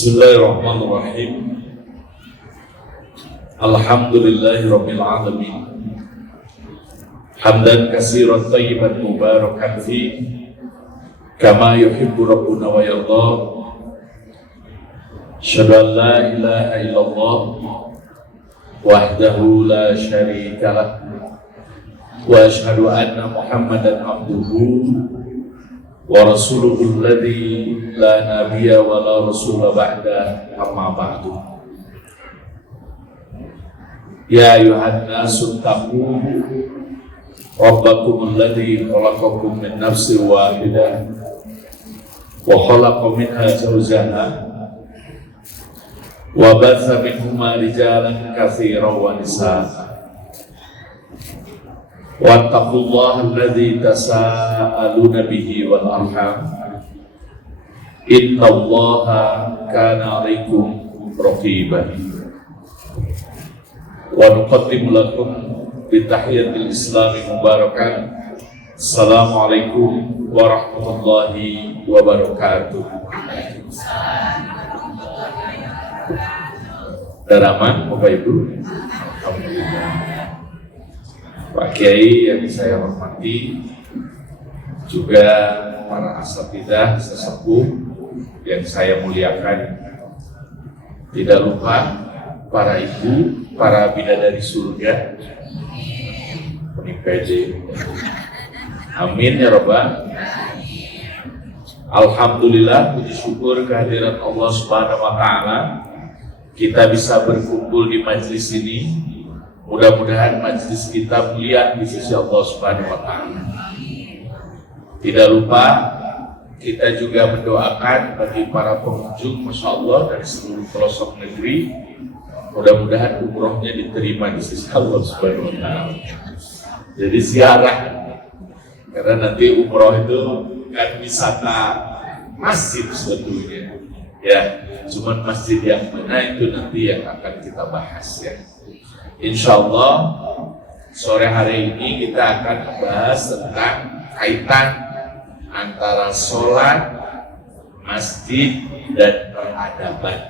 Bismillahirrahmanirrahim. Alhamdulillahirabbil alamin. Hamdan katsiran thayyiban mubarakan fi kama yuhibbu rabbuna wa yarda. Asyhadu an la ilaha illallah wahdahu la syarika lah wa asyhadu anna Muhammadan abduhu wa rasuluhu alladhi la nabiyya wa la rasula ba'da, amma ba'du. Ya ayuhan nasu taqu rabbakum alladhi khalaqakum min nafsin wahidah wa khalaqa minha zawjaha wa batha minhuma rijalan katsiran wa nisaa. Wattaqullaha alladzi tasaaluna bihi wal arham innallaha kana 'alaikum raqiban. Wa nuqaddimu lakum bi tahiyyatil islami mubarakan. Assalamualaikum warahmatullahi wabarakatuh. Daraman Bapak Ibu, alhamdulillah. Pak Kiai yang saya hormati, juga para asatidzah sesepuh yang saya muliakan, tidak lupa para ibu, para bidadari surga, PJ. Amin ya Rabbal. Alhamdulillah, puji syukur kehadiran Allah Subhanahu wa Ta'ala, kita bisa berkumpul di majelis ini. Mudah-mudahan majelis kita mulia di sisi Allah Subhanahu wa Ta'ala. Tidak lupa kita juga mendoakan bagi para pengunjung, Masya Allah, dari seluruh pelosok negeri. Mudah-mudahan umrohnya diterima di sisi Allah Subhanahu wa Ta'ala. Jadi ziarah, karena nanti umroh itu kan wisata masjid sebetulnya. Ya, cuman masjid yang mana itu nanti yang akan kita bahas ya. Insya Allah sore hari ini kita akan membahas tentang kaitan antara sholat, masjid, dan peradaban.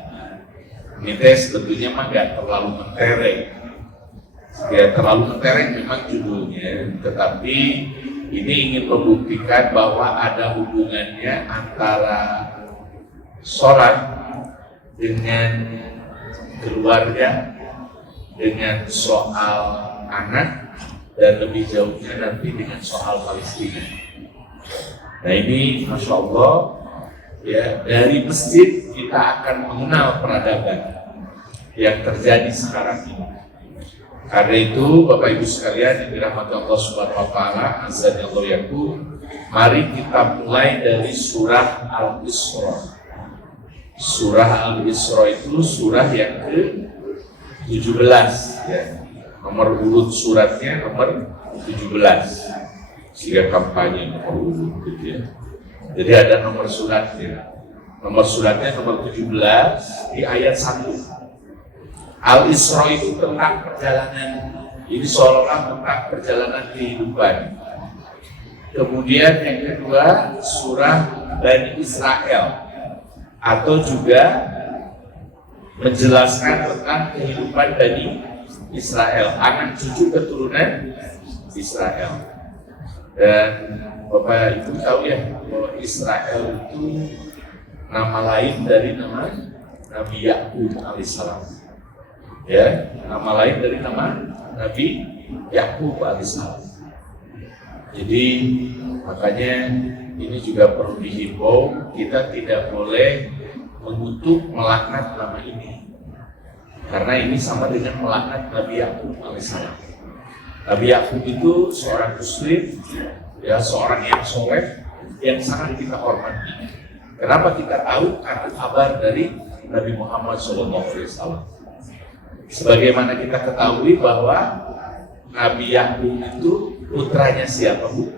Ini sebetulnya mah gak terlalu mentereng. Ya, terlalu mentereng memang judulnya, tetapi ini ingin membuktikan bahwa ada hubungannya antara sholat dengan keluarga, dengan soal anak, dan lebih jauhnya nanti dengan soal Palestina. Nah ini Masya Allah ya, dari masjid kita akan mengenal peradaban yang terjadi sekarang ini. Karena itu Bapak Ibu sekalian yang dirahmati Allah Subhanahu wa Ta'ala, azza wa jalla, mari kita mulai dari surah Al-Isra. Surah Al-Isra itu surah yang ke-17 ya. Nomor urut suratnya nomor 17. Sehingga kampanye nomor urut gitu ya. Jadi ada nomor suratnya. Nomor suratnya nomor 17 di ayat 1. Al-Isra itu tentang perjalanan. Ini seolah-olah tentang perjalanan kehidupan. Kemudian yang kedua surah Bani Israel, atau juga menjelaskan tentang kehidupan Bani Israel, anak cucu keturunan Israel. Dan Bapak Ibu tahu ya bahwa Israel itu nama lain dari nama Nabi Yakub alaihissalam. Ya, nama lain dari nama Nabi Yakub alaihissalam. Jadi makanya ini juga perlu dihimbau, kita tidak boleh mengutuk, melaknat nama ini, karena ini sama dengan melaknat Nabi Yakub alaihissalam. Nabi Yakub itu seorang muslim, ya, seorang yang soleh, yang sangat kita hormati. Kenapa kita tahu? Karena kabar dari Nabi Muhammad SAW. Sebagaimana kita ketahui bahwa Nabi Yakub itu putranya siapa, Bu?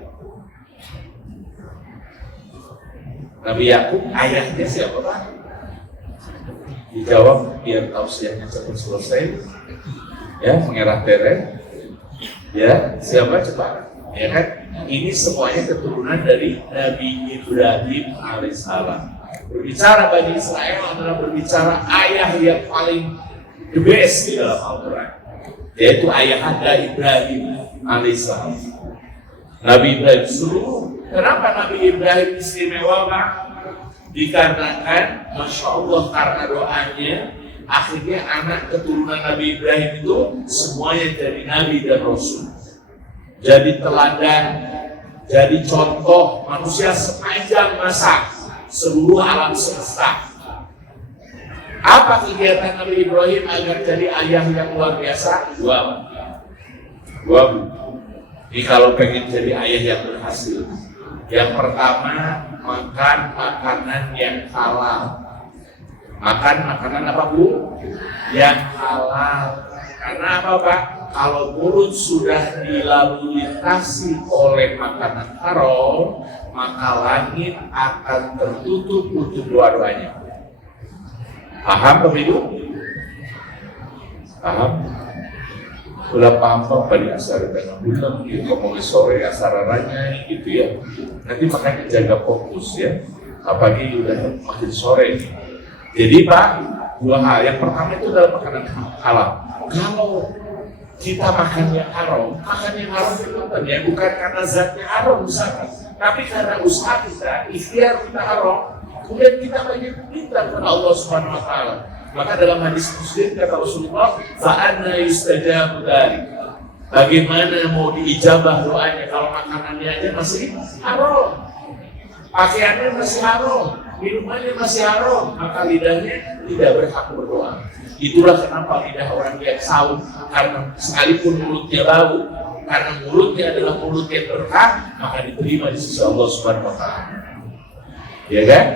Nabi Yakub ayahnya siapa, Pak? Dijawab biar tausiahnya cepat selesai. Ya, mengerah teren. Ya, siapa coba? Ya kan? Ini semuanya keturunan dari Nabi Ibrahim alaihissalam. Berbicara Bani Israel adalah berbicara ayah yang paling the best di dalam Al-Quran, yaitu ayah anda Ibrahim alaihissalam. Nabi Ibrahim suruh. Kenapa Nabi Ibrahim istimewa, Pak? Dikarenakan Masya Allah karena doanya akhirnya anak keturunan Nabi Ibrahim itu semuanya jadi Nabi dan Rasul, jadi teladan, jadi contoh manusia sepanjang masa seluruh alam semesta. Apa kegiatan Nabi Ibrahim agar jadi ayah yang luar biasa? Dua. Jadi kalau pengen jadi ayah yang berhasil, yang pertama makan makanan yang halal. Makan makanan apa, Bu? Yang halal. Karena apa, Pak? Kalau mulut sudah dilalui lintasi oleh makanan haram, maka langit akan tertutup untuk doa-doanya. Paham Ibu? Paham? Udah paham Pak di asar dengan bulan, gitu, mau sore asararanya gitu ya. Nanti makanya jaga fokus ya. Apalagi udah makin sore. Jadi Pak, dua hal. Yang pertama itu adalah makanan halal. Kalau kita makan yang haram itu ya bukan karena zatnya haram misalkan, tapi karena usaha kita, ikhtiar kita haram, kemudian kita banyak minta kepada Allah Subhanahu Wa Taala. Maka dalam hadis Muslim kata Rasulullah, "Fa'anna yustajabu dzalik." Bagaimana mau diijabah doanya kalau makanannya aja masih haram, pakaiannya masih haram, minumannya masih haram, maka lidahnya tidak berhak berdoa. Itulah kenapa lidah orang yang saum, karena sekalipun mulutnya bau, karena mulutnya adalah mulut yang berhak, maka diterima di sisi Allah Subhanahu Wa Taala. Ya kan?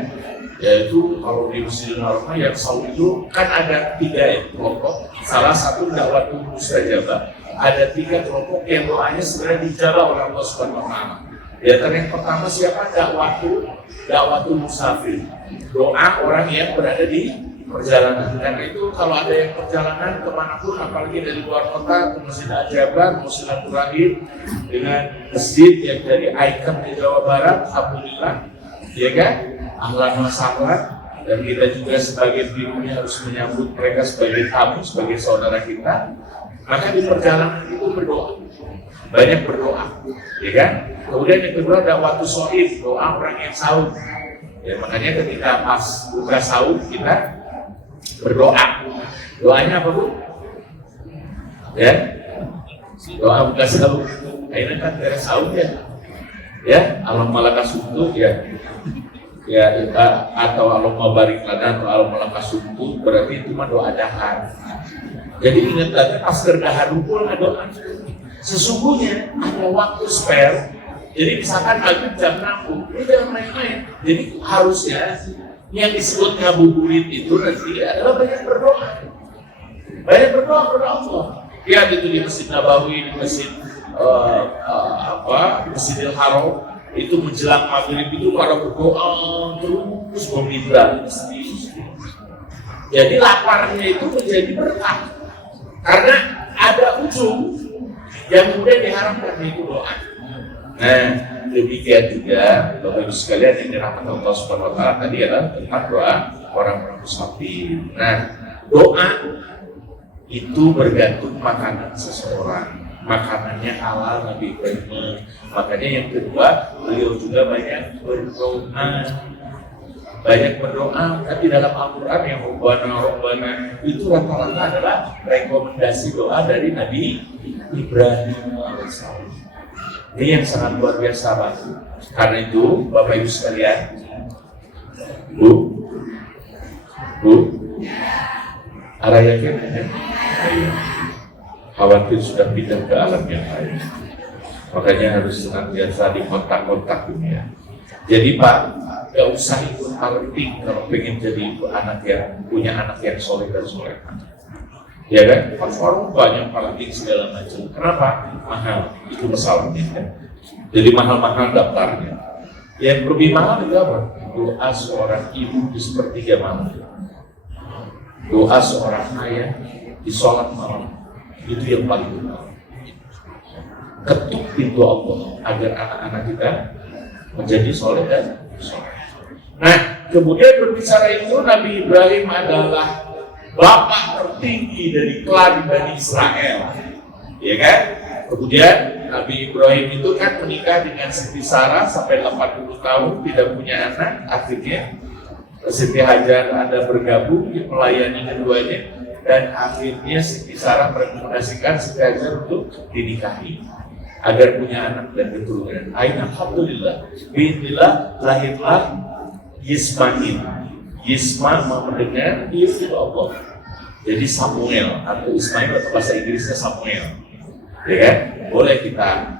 Yaitu kalau di Masjidil Haram yang saum itu kan ada 3 kelompok. Salah satu dakwatul mustajabah. Ada 3 kelompok yang doanya sebenarnya dijabah oleh Allah Subhanahu Wa Taala. Ya, yang pertama siapa? Dakwatul musafir. Doa orang yang berada di perjalanan. Karena itu kalau ada yang perjalanan kemanapun, apalagi dari luar kota ke Masjid Al-Jabar, Masjid Al-Turahim dengan masjid yang dari ikon di Jawa Barat, alhamdulillah, ya kan? Ahlan wa sahlan. Dan kita juga sebagai birunya harus menyambut mereka sebagai tamu, sebagai saudara kita. Maka di perjalanan itu berdoa, banyak berdoa, ya kan? Kemudian yang kedua ada waktu shohib, doa orang yang sahur. Ya, makanya ketika pas buka sahur kita berdoa. Doanya apa, Bu? Ya, doa buka sahur. Akhirnya kan beres sahur ya. Ya, Allahumma lakas sumtu ya. Ya, atau Allahumma barik lana atau Allahumma lakas sumtu, berarti itu mah doa dahar. Jadi ingat lagi pas dahar rukun doa. Sesungguhnya ada waktu spare. Jadi misalkan maghrib jam 6, ini jangan main-main. Jadi harusnya yang disebut ngabuburit itu nanti adalah banyak berdoa. Banyak berdoa kepada Allah. Ya itu di Masjid Nabawi, di Masjid Masjidil Haram itu menjelang maghrib itu pada berdoa terus meminta. Jadi laparnya itu menjadi berkah karena ada ujung yang kemudian diharapkan itu doa. Nah, demikian juga Bapak Ibu sekalian yang dirahmati Allah Subhanahu Wa Taala tadi adalah tentang doa orang-orang musafir. Nah, doa itu bergantung makanan seseorang. Makanannya halal Nabi Ibrahim. Makanya yang kedua, beliau juga banyak berdoa. Banyak berdoa, tapi dalam Al-Quran yang Rabbana itu rata-rata adalah rekomendasi doa dari Nabi Ibrahim alaihissalam. Ini yang sangat luar biasa, Pak. Karena itu, Bapak Ibu sekalian, Bu, ada yakin? Khawatir sudah pindah ke alam yang lain. Makanya harus senantiasa di kontak-kontak dunia. Jadi Pak, gak usah ikut parenting kalau pengen jadi anak yang punya anak yang soleh dan solehah. Ya kan? Orang banyak parenting segala macam. Kenapa? Mahal. Itu masalahnya kan. Jadi mahal-mahal daftarnya. Yang lebih mahal itu apa? Doa seorang ibu di sepertiga malam. Doa seorang ayah di sholat malam. Itu yang paling mahal. Ketuk pintu Allah agar anak-anak kita menjadi soleh dan soleh. Nah, kemudian berbicara itu, Nabi Ibrahim adalah bapak tertinggi dari klan Bani Israel, ya kan? Kemudian Nabi Ibrahim itu kan menikah dengan Siti Sarah sampai 80 tahun tidak punya anak. Akhirnya Siti Hajar ada bergabung melayani keduanya, dan akhirnya Siti Sarah merekomendasikan Siti Hajar untuk dinikahi agar punya anak dan keturunan. Alhamdulillah, bismillah, lahirlah Ismail. Isma mendengar itu Allah. Jadi Samuel atau Ismail atau bahasa Inggrisnya Samuel. Ya kan? Boleh kita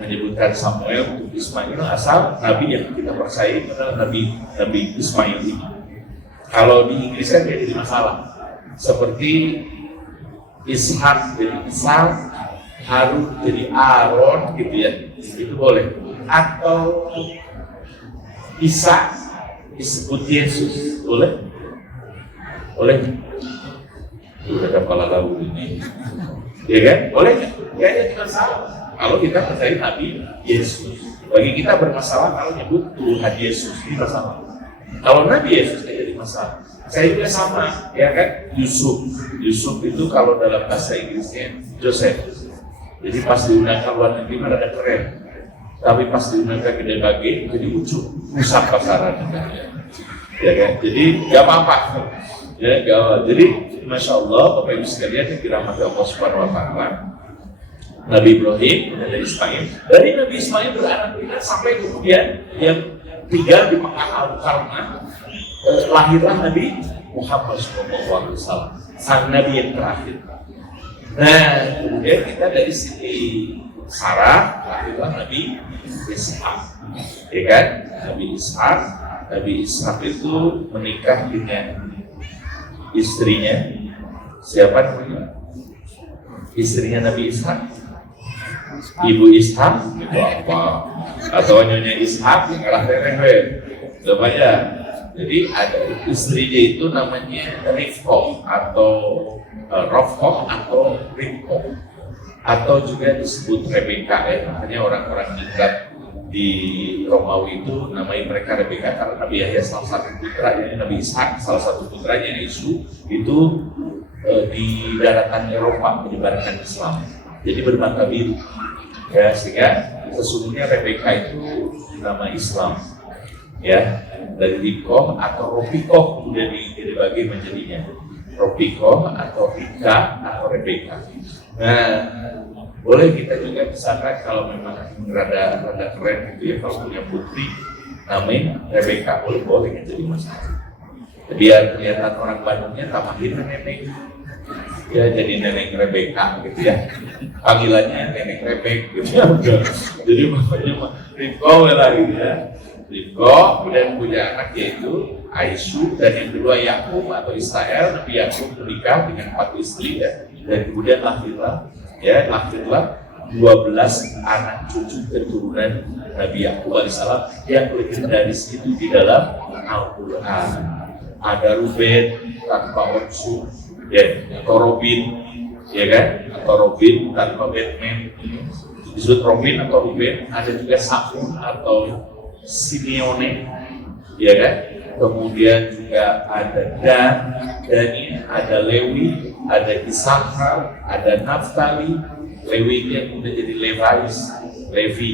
menyebutkan Samuel untuk Ismail asal Nabi yang kita percaya adalah Nabi Ismail ini. Kalau di Inggris kan jadi masalah. Seperti Ishak jadi Ishak, Harun jadi Aaron gitu ya. Itu boleh. Atau Isa disebut Yesus, boleh? Boleh? Udah ada kepala lalu ini, ya kan? Boleh nggak? Kayaknya tidak salah. Kalau kita percaya Nabi Yesus, bagi kita bermasalah kalau nyebut Tuhan Yesus, ini masalah. Kalau Nabi Yesus tidak jadi masalah. Saya juga sama, ya kan? Yusuf itu kalau dalam bahasa Inggrisnya Joseph. Jadi pas diundang ke luar negeri mana ada keren. Tapi pas diundang ke Gede Bage jadi ucuk, pusat pasaran, ya kan? Jadi nggak apa-apa, ya nggak apa. Jadi masya Allah, Bapak Ibu sekalian yang dirahmati Allah Subhanahu Wa Taala, Nabi Ibrahim dari Ismail, dari Nabi Ismail beranak pinak sampai kemudian yang tinggal di Mekah Al-Karmah, lahirlah Nabi Muhammad SAW, sang Nabi yang terakhir. Nah, kemudian kita dari sini Sarah lahirlah Nabi Ishak, ya kan? Nabi Ishak itu menikah dengan istrinya, siapa namanya? Istrinya Nabi Ishak, Ibu Ishak itu apa? Atau Nyonya Ishak yang kalah tereng, namanya. Jadi ada istrinya itu namanya Rifkoh atau Rofkoh atau Rifkoh, atau juga disebut Rebeka ya. Makanya orang-orang Arab di Romawi itu namanya mereka Rebeka karena Nabi Yahya salah satu putranya, Nabi Ishak salah satu putranya Yesus itu di daratan Eropa menyebarkan Islam. Jadi bermata biru ya, sehingga sesungguhnya Rebeka itu nama Islam ya, dari Rikoh atau Ropikoh kemudian dibagi menjadinya Ropikoh atau Rika atau Rebeka. Nah, boleh kita juga misalkan kalau memang rada keren gitu ya, kalau punya putri namanya Rebeka, boleh nggak jadi masalah. Biar kelihatan orang Bandungnya tamahin nenek ya, jadi nenek Rebeka gitu ya, panggilannya nenek Rebek gitu ya. Jadi makanya Rifko lah gitu ya. Rifko kemudian punya anak yaitu Aisyah, dan yang kedua Yakub atau Israel. Nabi Yakub menikah dengan 4 istri ya, dan kemudian lahirlah 12 anak cucu keturunan Nabi Yakub alaihissalam yang legendaris itu di dalam Al-Quran. Ada Ruben tanpa unsur ya, atau Robin ya kan, atau Robin tanpa Batman disebut Robin atau Ruben. Ada juga Samun atau Simeone, ya kan? Kemudian juga ada Dani, ada Lewi, ada Isakar, ada Naftali. Lewi yang kemudian jadi Levi,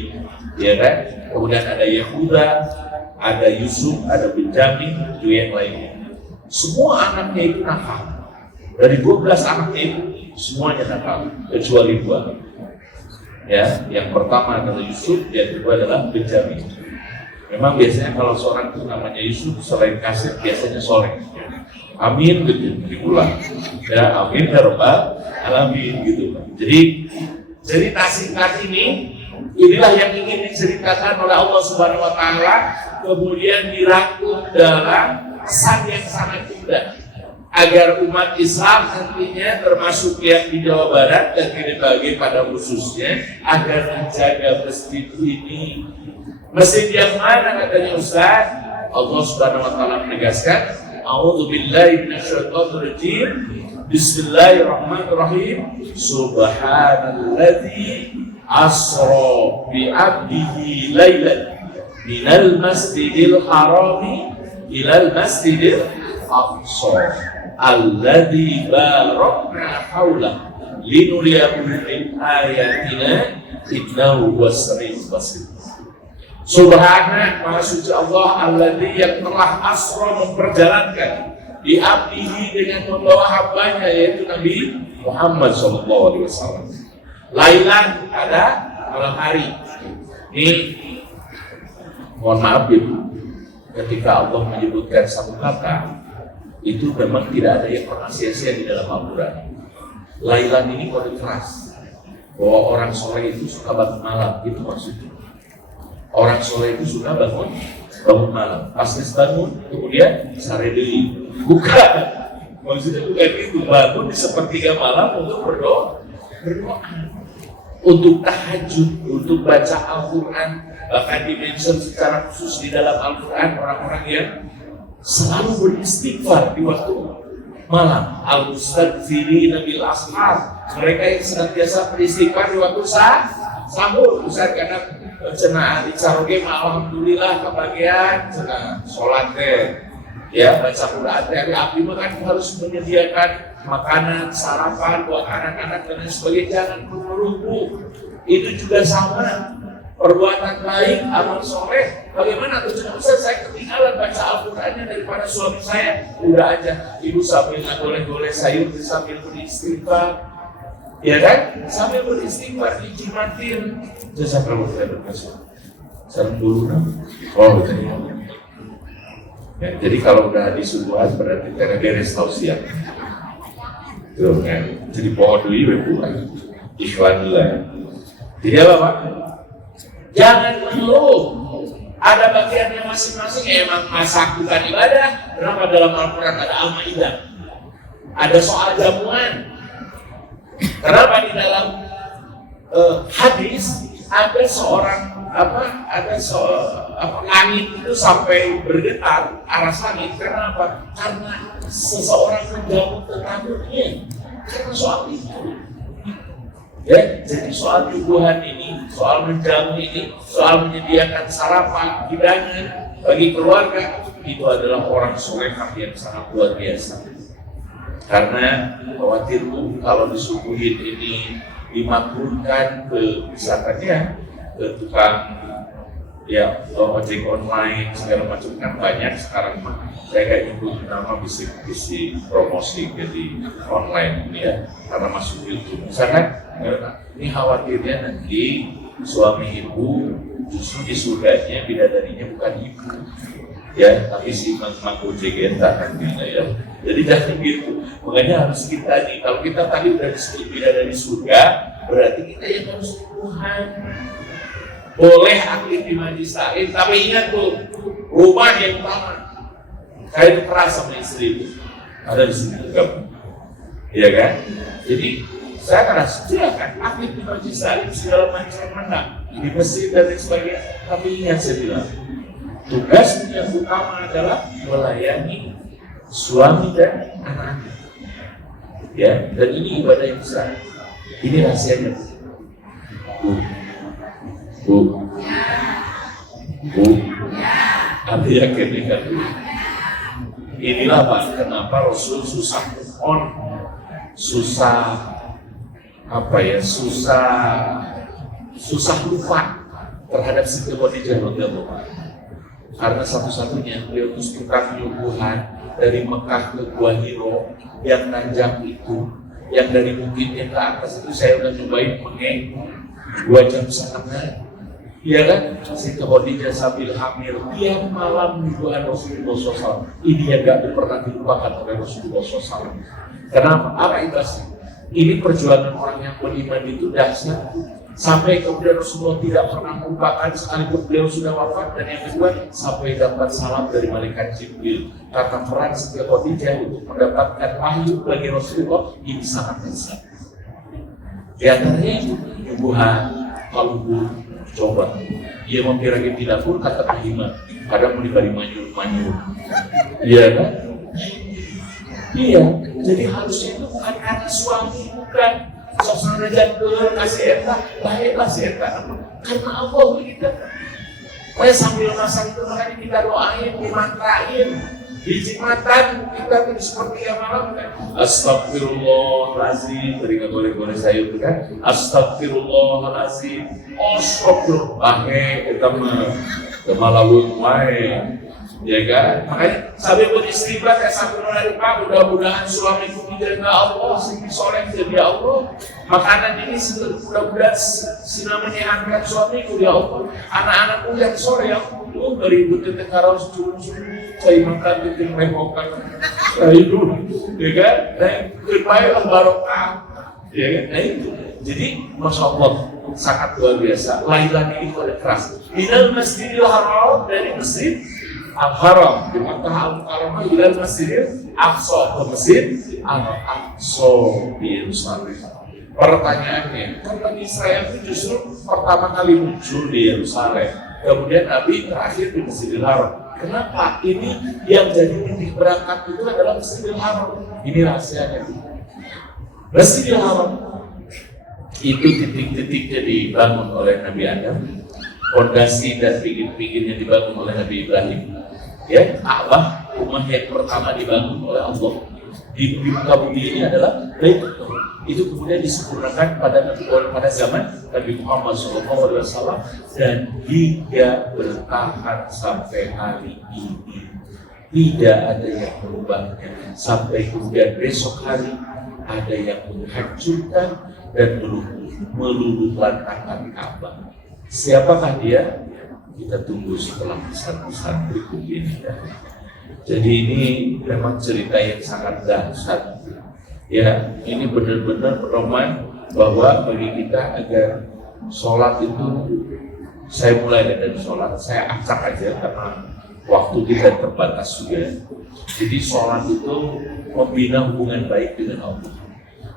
ya kan? Kemudian ada Yehuda, ada Yusuf, ada Benjamin, juga yang lainnya. Semua anaknya itu nakal. Dari 12 anaknya itu semuanya nakal, kecuali 2. Ya, yang pertama adalah Yusuf, yang kedua adalah Benjamin. Memang biasanya kalau seorang itu namanya Yusuf, selain kasih biasanya soleh. Amin gitu, diulang. Ya, amin ya rabbal alamin gitu. Jadi cerita singkat inilah yang ingin diceritakan oleh Allah Subhanahu Wa Taala, kemudian dirangkum dalam pesan yang sangat indah agar umat Islam nantinya termasuk yang di Jawa Barat dan di berbagai pada khususnya agar menjaga masjid ini. Masjid yang mana katanya Ustaz? Allah Subhanahu Wa Taala menegaskan, A'udzubillahi minasyaitonirrajim. Bismillahirrahmanirrahim. Subhanalladzi asra bi 'abdihi lailan minal masjidil harami ilal masjidil aqsa alladzi barakna haulah linuriyahu min ayatina innahu huwas samiul basir. Subhana, maha suci Allah, alladzi yang telah asra memperjalankan di abdihi dengan membawa hambanya yaitu Nabi Muhammad SAW. Lailan pada malam hari. Ini mohon maaf Ibu, ketika Allah menyebutkan satu kata itu memang tidak ada yang pernah sia-sia di dalam Al-Quran. Lailan ini kode keras bahwa orang soleh itu suka bangun malam, itu maksudnya. Orang soleh itu suka bangun malam. Pas bangun, kemudian sare deui. Bukan. Maksudnya bukan itu. Bangun di sepertiga malam untuk berdoa, untuk tahajud, untuk baca Al-Quran. Bahkan dimention secara khusus di dalam Al-Quran orang-orang yang selalu beristighfar di waktu malam. Al-mustaghfirina bil ashar. Mereka yang senantiasa beristighfar di waktu sahur. Ustaz karena cenah dicaroge alhamdulillah kebagian cenah salat teh ya baca Quran teh abdi mah kan harus menyediakan makanan sarapan buat anak-anak dan sebagainya, jangan buru-buru. Itu juga sama perbuatan baik, amal soleh. Bagaimana tuh cenah Ustaz saya ketinggalan baca Al-Qur'annya daripada suami saya, udah aja ibu sambil ngagoleh-goleh sayur sambil beristighfar. Ya kan? Sambil beristighfar dijimatin. Jasa kalau saya berkasih. Salam dulu nah. Oh, betul. Ya, jadi kalau udah disuruhan berarti karena beres tausiah. Tuh kan. Jadi pohon dulu ya bukan. Ikhwan dulu ya. Jadi apa Pak? Jangan mengeluh. Ada bagiannya masing-masing emang masak bukan ibadah. Kenapa dalam Al-Quran ada Al-Maidah? Ada soal jamuan. Kenapa di dalam hadis ada seorang langit itu sampai bergetar arah langit. Kenapa? Karena seseorang menjamu tetanggunya. Karena soal itu. Ya, jadi soal tubuhan ini, soal menjamu ini, soal menyediakan sarapan, hidangan bagi keluarga itu adalah orang solehah yang sangat luar biasa. Karena khawatir kalau disuguhin ini dimaklumkan ke misalkannya ke tukang ya ojek online segala macam kan banyak sekarang mah saya kayak nyebut nama bisik promosi jadi online ini ya karena masuk YouTube misalkan ini khawatirnya nanti suami ibu justru di surganya bidadarinya bukan ibu ya tapi si mang ojek nantinya ya. Jadi jangan gitu. Makanya harus kita nih, kalau kita tadi udah disebut bidadari surga, berarti kita yang harus Tuhan. Boleh aktif di majlis taklim, tapi ingat tuh, rumah yang utama. Kayak itu keras sama istri itu. Ada di sini juga. Iya kan? Jadi saya ngerasa silakan aktif di majlis taklim segala macam menang di masjid dan sebagainya. Tapi ingat saya bilang, tugas yang utama adalah melayani suami dan anak-anak. Ya, dan ini ibadah yang besar. Ini rahasianya. Bu. Ada yakin dengan inilah Pak, kenapa Rasul susah susah lupa terhadap Siti Khadijah radhiyallahu anha. Karena satu-satunya beliau itu tukang nyuguhan dari Mekah ke Gua Hiro yang nanjak itu, yang dari bukitnya ke atas itu saya udah cobain pakai 2 jam setengah. Iya kan? Siti Khadijah sambil hamil tiap malam nyuguhan Rasulullah SAW. Ini yang gak pernah dilupakan oleh Rasulullah SAW. Kenapa? Apa itu? Ini perjuangan orang yang beriman itu dahsyat. Sampai kemudian Rasulullah tidak pernah melupakan sekalipun beliau sudah wafat. Dan yang kedua, sampai dapat salam dari malaikat Jibril. Kata peran Siti Khadijah untuk mendapatkan wahyu bagi Rasulullah ini sangat besar. Di antaranya itu nyuguhan, kalbu, coba. Ia mempiragi tidak pun kata kahima. Kadang mau diberi manyur. Iya kan? Iya. Jadi harusnya itu bukan karena suami, bukan. Sosok rejat kasih eta, baiklah si eta. Karena Allah kita. Sambil masak itu makanya kita doain, dimantrain, dijimatan kita tuh seperti yang malam kan. Astagfirullahaladzim, tadi nggak boleh sayur kan? Astagfirullahaladzim, astagfirullah, kita malalun wae. Ya kan? Makanya sambil beristighfar ya sambil menerima, mudah-mudahan suamiku dijaga Allah, sini soleh jadi Allah. Makanan ini mudah-mudahan sina menyehatkan suamiku ya Allah. Anak-anakku yang soleh ya Allah. Lu beribut tentang karaos curu-curu, saya makan tentang memokan, itu, ya kan? Nah, berbaiklah barokah, ya kan? Nah itu. Jadi, masya Allah sangat luar biasa. Lagi-lagi itu ada keras. Minal Masjidil Haram, dari masjid Al-Haram di Makkah Al-Mukarramah ila Masjidil Aqsa, ke Masjid Al-Aqsa di Yerusalem. Pertanyaannya, kan Bani Israel itu justru pertama kali muncul di Yerusalem, kemudian Nabi terakhir di Masjidil Haram. Kenapa ini yang jadi titik berangkat itu adalah Masjidil Haram? Ini rahasianya. Masjidil Haram itu titik-titiknya dibangun oleh Nabi Adam, fondasi dan pinggir-pinggirnya dibangun oleh Nabi Ibrahim. Ya, Ka'bah, rumah yang pertama dibangun oleh Allah di muka bumi ini adalah Baitullah. Itu kemudian disempurnakan pada zaman Nabi Muhammad SAW dan hingga bertahan sampai hari ini. Tidak ada yang merubahnya sampai kemudian besok hari ada yang menghancurkan dan meluluhlantakkan Ka'bah. Siapakah dia? Kita tunggu setelah pesan-pesan berikut ini. Jadi ini memang cerita yang sangat dahsyat. Ya, ini benar-benar pedoman bahwa bagi kita agar sholat itu, saya mulai dari sholat, saya acak aja karena waktu kita terbatas juga. Jadi sholat itu membina hubungan baik dengan Allah.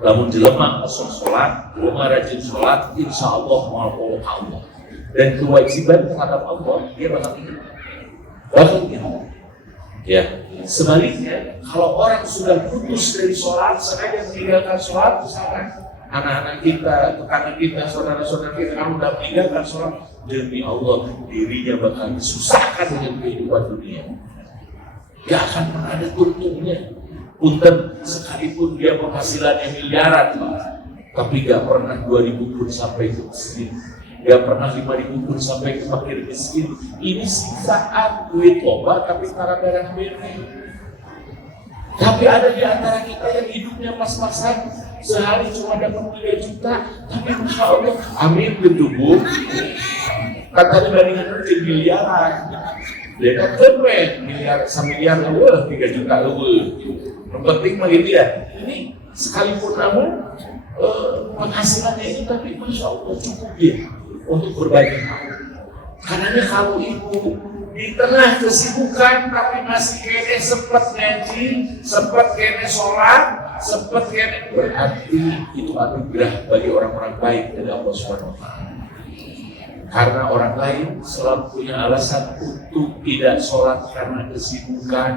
Namun dilemah kosong sholat, belum rajin sholat, insya Allah mau Allah. Dan kewajiban terhadap Allah dia bakal ingat. Ya, sebaliknya kalau orang sudah putus dari sholat, sengaja meninggalkan sholat, misalkan anak-anak kita, tetangga kita, saudara-saudara kita kalau sudah meninggalkan sholat, demi Allah dirinya bakal disusahkan dengan kehidupan dunia. Gak akan pernah ada untungnya. Punten sekalipun dia penghasilannya miliaran, tapi gak pernah 2.000 pun sampai ke miskin. Gak pernah 5.000 pun sampai ke fakir miskin. Ini sisaan duit loba tapi cara darah beri. Tapi ada di antara kita yang hidupnya pas-pasan, sehari cuma dapat 3 juta, tapi Masya Allah, amin bertubuh. Katanya bandingan itu miliaran. Dia kan keren, miliar, samiliar, 3 juta. Yang penting begitu ya. Ini sekalipun namun penghasilannya ini, tapi Masya Allah cukup dia untuk berbagi. Karena kalau ibu di tengah kesibukan tapi masih kene sempat ngaji, sempat kene sholat, sempat kene, berarti itu anugerah bagi orang-orang baik dari Allah Subhanahu wa Ta'ala. Karena orang lain selalu punya alasan untuk tidak sholat karena kesibukan,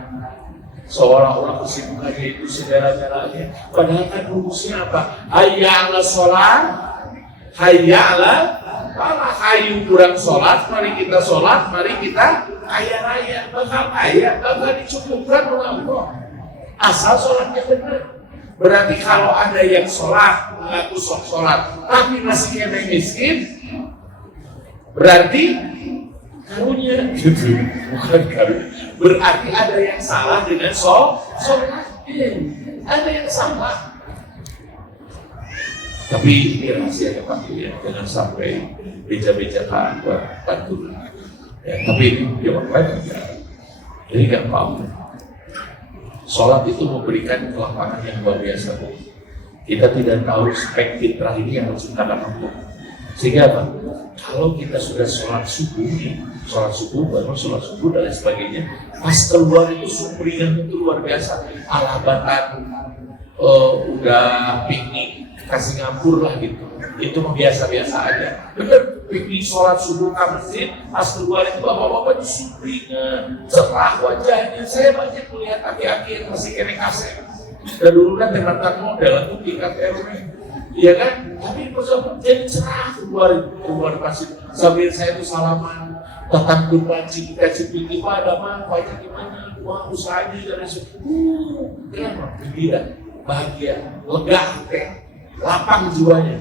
seolah-olah kesibukannya itu segala-galanya. Padahal kan rumusnya apa? Hayya 'ala sholat, hayya 'ala para hayu kurang sholat, mari kita sholat, mari kita kaya raya, bakal kaya, bakal dicukupkan oleh Allah. Asal sholatnya benar. Berarti kalau ada yang sholat, mengaku sholat, tapi masih kena miskin, berarti karunia gitu, bukan karunia. Berarti ada yang salah dengan sholat. Ada yang salah. Tapi ini rahasia Pak ya, jangan sampai beja-beja bantu. Ya, tapi ini jawab lain ya. Jadi nggak apa-apa. Sholat itu memberikan kelapangan yang luar biasa. Kita tidak tahu spek fitrah ini yang harus kita lakukan. Sehingga apa? Kalau kita sudah sholat subuh, baru sholat subuh dan lain sebagainya, pas keluar itu sumringah itu luar biasa. Alabatan, udah piknik, kasih ngapur lah gitu. Itu biasa-biasa aja. Bener, piknik sholat subuh ke masjid, pas keluar itu bapak-bapak di sumringah, cerah wajahnya. Saya banyak melihat aki-aki yang masih kena kaset. Dan dulu kan dengan model itu tingkat RW. Iya kan? Tapi jadi cerah keluar masjid. Sambil saya itu salaman, Tatang berpaci dikasih pilih pada banyak gimana, wah usahanya dari situ, kenapa? Gembira, bahagia, lega hati, lapang jiwanya.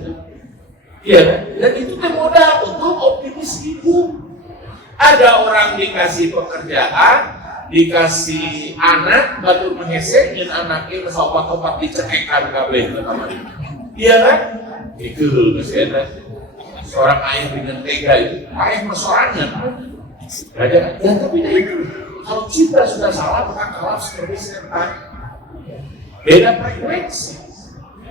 Iya kan? Dan itu modal untuk optimis hidup. Ada orang dikasih pekerjaan, dikasih anak, baru mengesek dan anaknya kesopat-sopat dicekekkan kabeh ke kamar. Iya kan? Itu masih ada. Seorang ayah dengan tega itu, ayah masorangan. Ya tapi itu, kalau cinta sudah salah, maka kalah seperti setan. Beda frekuensi.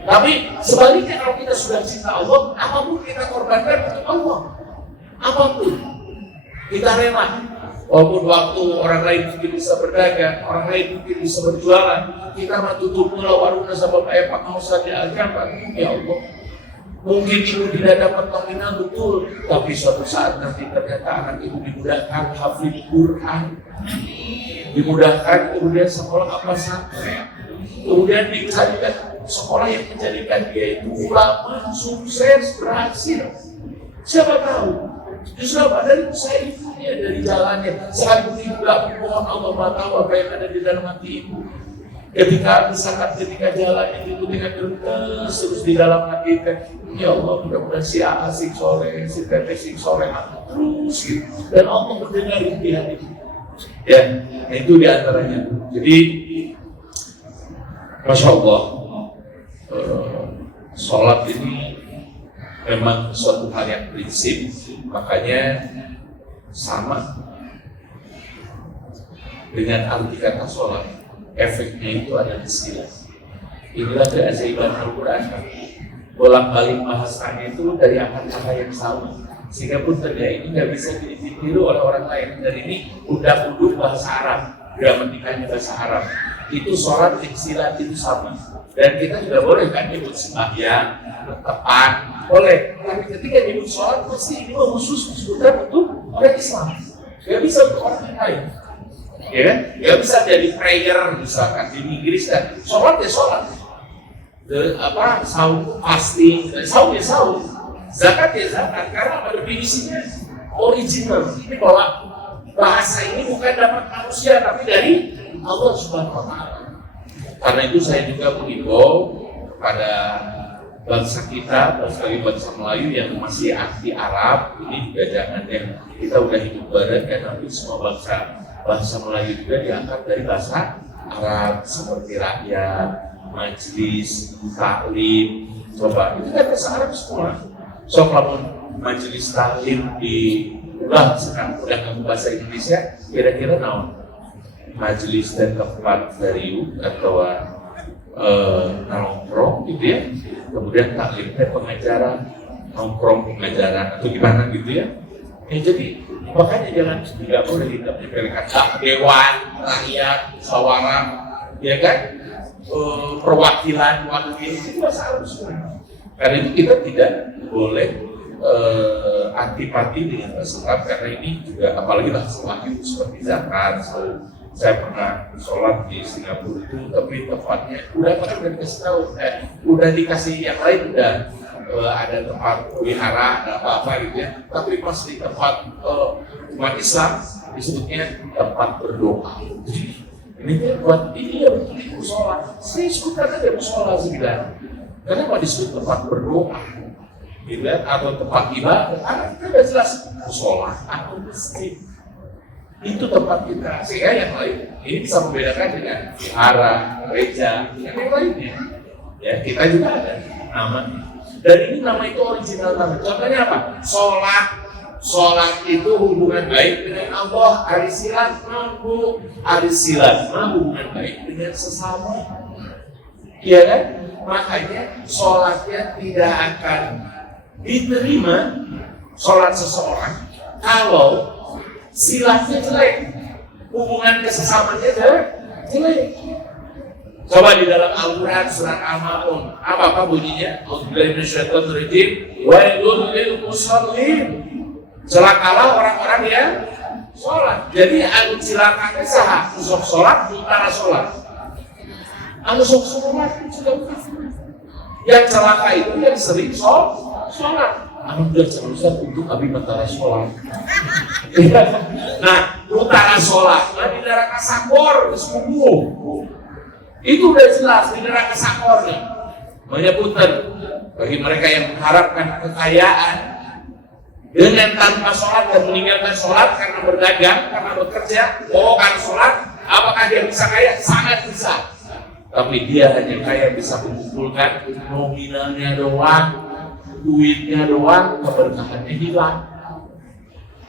Tapi sebaliknya kalau kita sudah cinta Allah, apapun kita korbankan untuk Allah. Apapun. Kita rela. Walaupun waktu orang lain mungkin bisa berdagang, orang lain mungkin bisa berjualan, kita mah tutup mula warungnya sama Pak Mausa di agama. Ya Allah. Mungkin ibu tidak dapat nominal betul, tapi suatu saat nanti ternyata anak ibu dimudahkan hafid Quran, dimudahkan kemudian sekolah apa saja, kemudian dijadikan sekolah yang menjadikan dia itu ulama, sukses, berhasil. Siapa tahu? Justru dari usaha ibunya, dari jalannya. Saat ibu gak mohon Allah tahu apa yang ada di dalam hati ibu. Ketika jalan itu dengan terus di dalam hati kita, ya Allah mudah-mudahan si A sing soleh, si Tete sing soleh terus gitu. Dan Allah mendengar impian itu. Ya, itu diantaranya. Jadi, Masya Allah, sholat ini memang suatu hal yang prinsip, makanya sama dengan arti kata sholat. Efeknya itu ada di sini. Inilah keajaiban Al-Quran. Bolak-balik bahasanya itu dari kata-kata yang sama. Sehingga pun ini nggak bisa ditiru oleh orang lain. Dan ini udah-udah bahasa Arab, gramatikanya bahasa Arab. Itu sholat ikhtilat itu sama. Dan kita juga boleh kan nyebut sembahyang, tepat, boleh. Tapi ketika nyebut sholat pasti ini khusus disebutkan untuk orang Islam. Nggak bisa untuk orang lain. Ya, nggak bisa jadi prayer misalkan di Inggris kan, sholat ya sholat, saum fasting, saum ya saum, zakat ya zakat, karena apa definisinya original. Ini bahwa bahasa ini bukan dapat manusia tapi dari Allah Subhanahu Wa Taala. Karena itu saya juga mengimbau kepada bangsa kita, sebagai bangsa Melayu yang masih anti Arab, ini juga jangan yang kita udah hidup bareng kan, tapi semua bahasa Melayu juga diangkat dari bahasa Arab seperti rakyat, majlis, taklim. Coba itu kan bahasa Arab semua. So kalau majlis taklim diulang sekarang udah ke bahasa Indonesia, kira-kira naon? Majlis dan tempat dari atau nongkrong gitu ya. Kemudian taklim dan pengajaran, nongkrong pengajaran atau gimana gitu ya. Jadi makanya jangan tidak boleh kita dipilihkan dewan, rakyat, musyawarah, ya kan, perwakilan, wakil itu bahasa Arab semua. Karena itu kita tidak boleh antipati dengan bahasa Arab karena ini juga apalagi bahasa wakil seperti zakat. Saya pernah sholat di Singapura itu, tapi tempatnya udah dikasih tahu, udah dikasih yang lain udah. Ada tempat wihara, ada apa-apa gitu ya. Tapi pas di tempat umat Islam disebutnya tempat berdoa. Ini buat ini ya betul sholat. Saya sebutkan aja sholat sembilan. Kenapa disebut tempat berdoa? Gitu ya? Atau tempat ibadah? Karena kita sudah jelas sholat atau masjid. Itu tempat kita. Sehingga yang lain ini bisa membedakan dengan wihara, gereja, yang lainnya. Ya kita juga ada nama. Dan ini nama itu original nama. Contohnya apa? Sholat itu hubungan baik dengan Allah. Arisilat mampu. Arisilat mampu hubungan baik dengan sesama. Iya kan? Makanya sholatnya tidak akan diterima sholat seseorang kalau silatnya jelek, hubungan kesesamanya jelek. Coba di dalam Al-Quran surat Al-Ma'un, apa bunyinya? A'udzubillahi minasyaitonir rajim. Wailul lil musallin. Celakalah orang-orang yang sholat. Jadi anu celakanya saha, usop sholat, utara sholat. Anu sok sholat juga bukan. Yang celaka itu yang sering sholat. Anu udah cerusan untuk abi mentara sholat. Nah, utara sholat, nah di neraka Sakor, sembuh. Itu udah jelas di neraka Sakor nih. Menyebutan bagi mereka yang mengharapkan kekayaan dengan tanpa sholat dan meninggalkan sholat karena berdagang, karena bekerja, karena sholat, apakah dia bisa kaya? Sangat bisa. Tapi dia hanya kaya bisa mengumpulkan nominalnya doang, duitnya doang, keberkahannya hilang.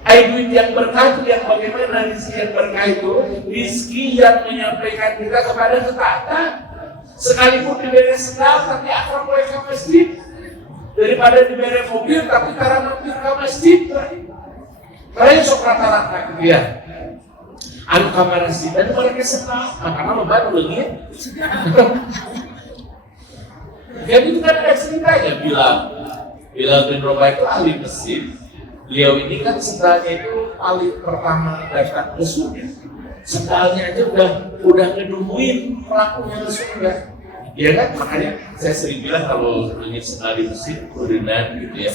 Duit yang berkah itu yang bagaimana rizki yang berkah itu? Rizki yang menyampaikan kita kepada ketaatan. Sekalipun diberi sendal tapi akrab mulai ke masjid, daripada diberi mobil tapi cara mampir ke masjid. Kalian sok rata-rata gitu ya. Anu kamar masjid dan mereka sendal, karena lo baru lagi. Jadi itu kan ada ceritanya Bilal bin Rabah itu ahli masjid. Beliau ini kan sendalnya itu paling pertama datang ke surga. Sendalnya aja udah ngedumuin pelakunya ke surga. Ya kan, makanya saya sering bilang kalau punya sendal di masjid, kudunan gitu ya.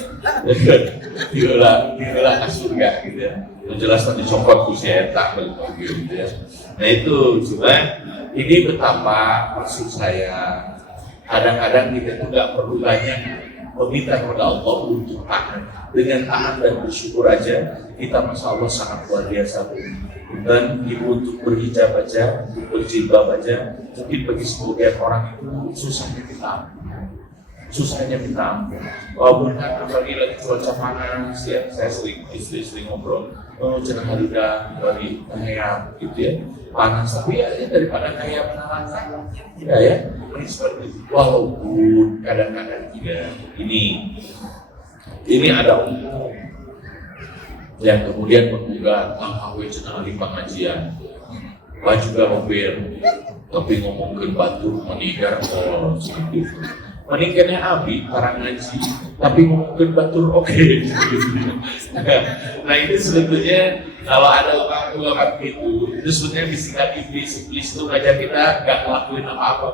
Diolah ke surga gitu ya. Menjelaskan dicopot kursi etak gitu ya. Nah itu cuma ini betapa maksud saya kadang-kadang kita itu nggak perlu banyak meminta kepada Allah untuk taat. Dengan taat dan bersyukur aja kita masya Allah sangat luar biasa. Dan ibu untuk berhijab aja, untuk berjilbab aja, mungkin bagi sebagian orang itu susahnya minta ampun. Walaupun kan apalagi lagi cuaca panas ya, saya sering ngobrol, jangan haluda bagi ngayam gitu ya, panas tapi ya daripada ngayam menalakan ya ini seperti itu. Walaupun kadang-kadang juga ini ada umum yang kemudian menggugah langkah wajah di pengajian, juga mobil, tapi ngomongin batu meninggal seperti itu. Meninggalnya Abi para ngaji, tapi ngomongin batur oke. Nah ini sebetulnya kalau ada ulama itu sebetulnya bisikan iblis itu ngajak kita nggak ngelakuin apa-apa.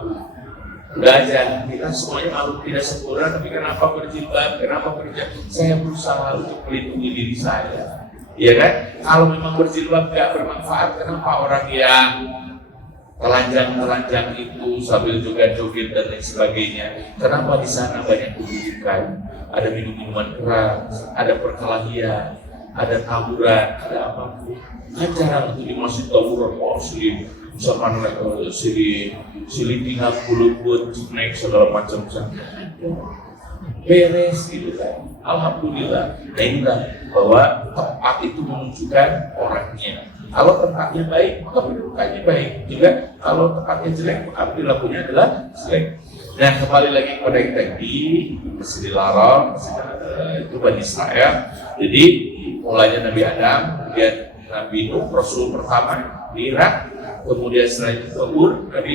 Udah aja, kita semuanya makhluk tidak sempurna, tapi kenapa berjilbab, kenapa kerja? Saya berusaha untuk melindungi diri saya, ya kan? Kalau memang berjilbab gak bermanfaat, kenapa orang yang telanjang itu sambil juga joget dan lain sebagainya? Kenapa di sana banyak keburukan? Ada minuman keras, ada perkelahian, ada taburan, ada apapun. Kan jarang itu di masjid taburan, muslim. Misalkan tinggal puluh naik segala macam beres gitu kan. Alhamdulillah. Nah inilah bahwa tempat itu menunjukkan orangnya. Kalau tempatnya baik maka pendudukannya baik juga. Kalau tempatnya jelek maka perilakunya adalah jelek. Nah kembali lagi kepada yang tadi Masjidil Haram itu Bani Israel. Jadi mulanya Nabi Adam, kemudian Nabi Nuh, Rasul pertama di Irak. Kemudian setelah itu Nabi